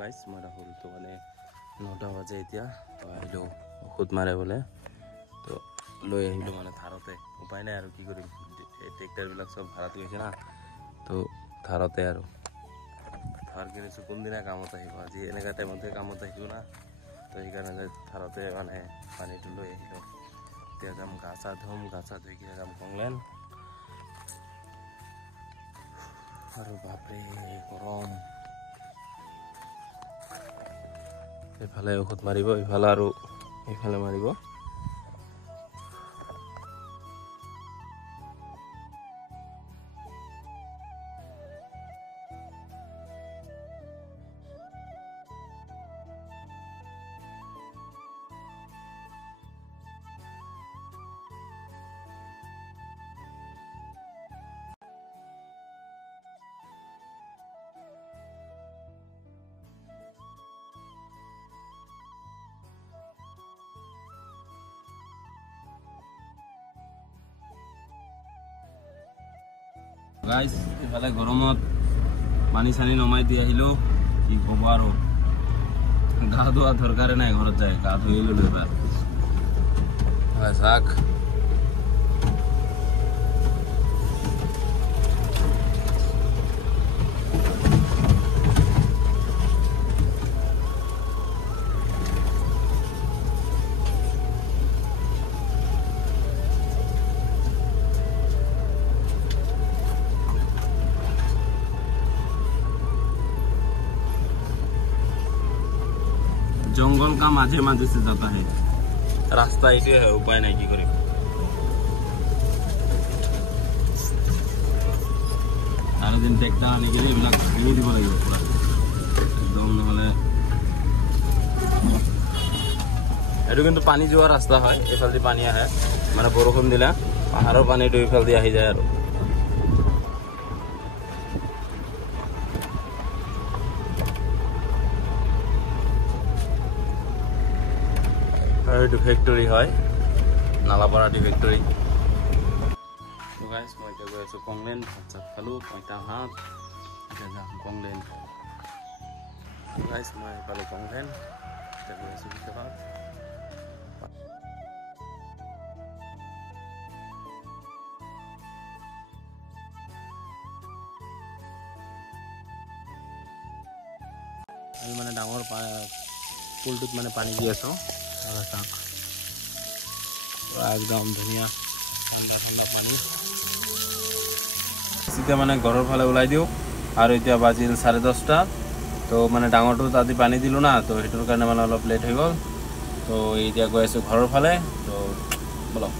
Guys মই ৰাহুল তো মানে 9টা বাজে এতিয়া তো আহিলো ঔষধ মাৰে বোলে তো লৈ আহিলো মানে ধাৰতে উপায় নাই আৰু কি কৰিম ট্ৰেক্টৰবিলাক চব ভাড়াত গৈছে না তো ধাৰতে আৰু ধাৰ কিনিছো কোনদিনা কামত আহিব আজি এনেকা টাইমতে কামত আহিব না তো সেইকাৰণে ধাৰতে মানে পানীটো লৈ আহিলো এতিয়া যাম গা চা ধুই কিনে যাম কংলেন আৰু বাপৰে গৰম এইফালে ঔষধ মাৰিব ইফালে আৰু এইফালে মাৰিব গাইস ইফালে গৰমত পানী চানি নমাই দি আহিলো কি ক'ব আৰু গা ধোৱা দৰকাৰে নাই ঘৰত যায় গা ধুই ল'লো এবাৰ চাক जंगल का माझे माझे से जाता है रास्ता ये है उपाय नहीं की करें सारे दिन ट्रैक्टर आने के लिए बहुत ही बड़ा पूरा एकदम নহলে এটো কিন্তু পানী যোৱা ৰাস্তা হয় এফালদি পানী আহে মানে বৰষুণ দিলা পাহাৰৰ পানীটো এফালদি আহি যায় আৰু फैक्टरी है नालापारा फैक्टरी तो गाइस मैं गई आसो कंगलेन भात चात खालो पैता भात जाम कंगलेन गाइस मैं पालो कंगलेन गई आसो भात मैं डांगर पुलटुत मैं पानी दी आसो एकदम धुनिया ठंडा ठंडा पानी सीधा मैं घर फाले ऊल् दिव और इतना बाजिल 10:30 तो मैं डांगरटो आदि पानी दिलो ना तो हेटुर कारण मैं अलग लेट हो गल तो इतना गई आसो घर फाले तो ब्लॉक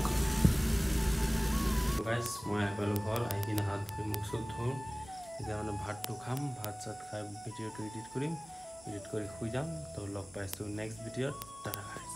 गाइस मैं पालो घर आई हाथ धुई मुख चुख धुम इतना मैं भातटो खाम भात चात खाई भिडिओ एडिट कर शुई जाम तो लग पाइছো नेक्स्ट भिडिओ टाटा गाइस।